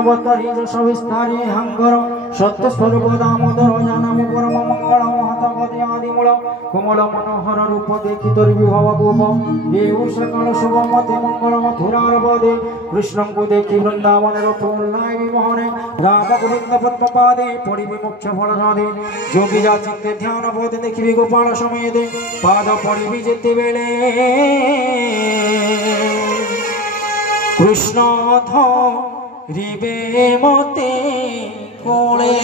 অবতারি সবিস্তারে হাঙ্গর সত্য স্বরূপ দামোদর জানাম পরম মঙ্গল মহাতগতি আদিমূল কোমল মনোহর রূপ দেখি তোর বিভব গোপ দেউ সকল শুভ মতে মঙ্গল মথুরার বদে কৃষ্ণঙ্কু দেখি বৃন্দাবনের পূর্ণায় বিমোহনে রাধা গোবিন্দ পদ্মপাদে পড়িবি মোক্ষ ফল সাধে যোগী যা চিত্তে ধ্যান বোধে দেখিবি গোপাল সমেতে পাদ পড়িবি যেতে বেড়ে কৃষ্ণ ধরিবে মতে কোলে